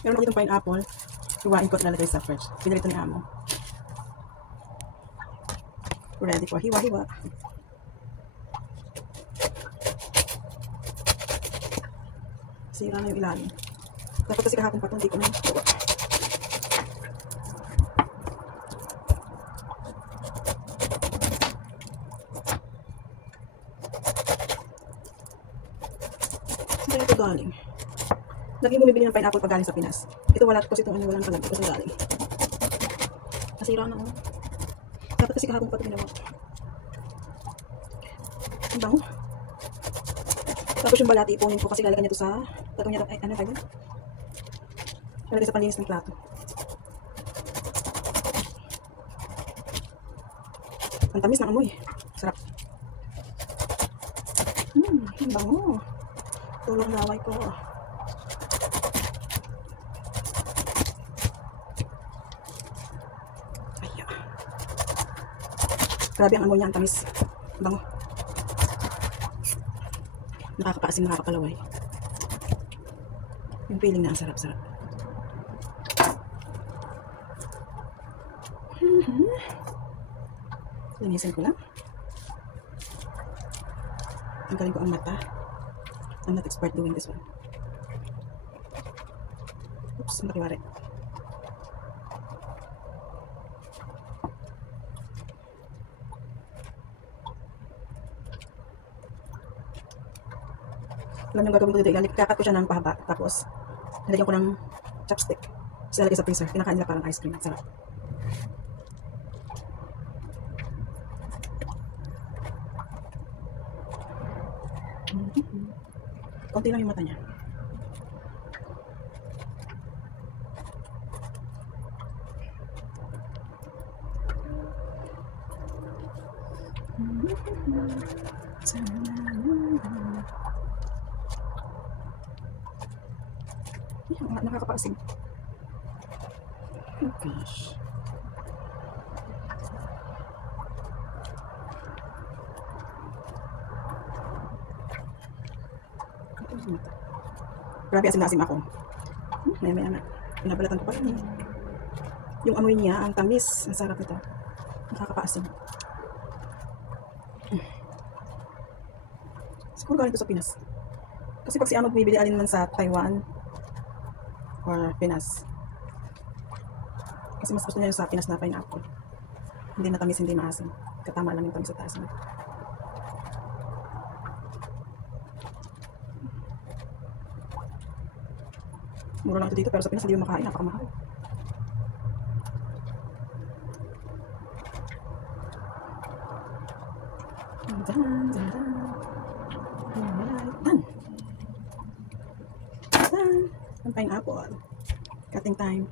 Meron ako ditong pineapple. Iwain ko at lalagay sa fridge. Pinalito ni Amo. Ready for hiwa-hiwa. Sira na yung ilalim. Dapat kasi kahapon pa ito, hindi ko na gawa. Saan ito galing? Lagi bumibili ng pineapple pag galing sa Pinas. Ito wala kasi itong walang kalag. Ito sa galing. Nasira na ako. Dapat kasi kahapon pa ito ginawa. Ang bango. Tapos yung balati ipunin ko kasi lalagyan niya ito sa gagawin niya, ano tayo? Lalagyan sa panlinis ng plato. Ang tamis ng amoy. Sarap. Ang bango. Tulong laway ko. Ay, grabe ang amoy niya, ang tamis. Ang bango. Nakakapaasim, nakakapalaway. Yung feeling na ang sarap-sarap. Linisin ko lang. Ang galing ko ang mata. I'm not expert doing this one. Oops, makiwari. Alam nyo gagawin ko dito, kakat ko siya ng pahaba, tapos nilagyan ko ng chopstick, tapos nilagay sa freezer, kinakain nila parang ice cream, at sarap. Konti lang yung mata niya. Nakakapaasim. Oh gosh. Grabe asim na asim ako. Maya na. Pinabalatan ko pa rin. Yung amoy niya, ang tamis. Ang sarap nito. Nakakapaasim. Siguro galing ito sa Pinas. Kasi pag si Amag bibili alin man sa Taiwan or Pinas. Kasi mas gusto niya yung sa Pinas na pineapple. Hindi na tamis, hindi maasim. Katama lang yung tamis sa taas niya. Mura lang ito dito, pero sa Pinas hindi mo makain, napakamahal. Done! Ang pineapple. Cutting time.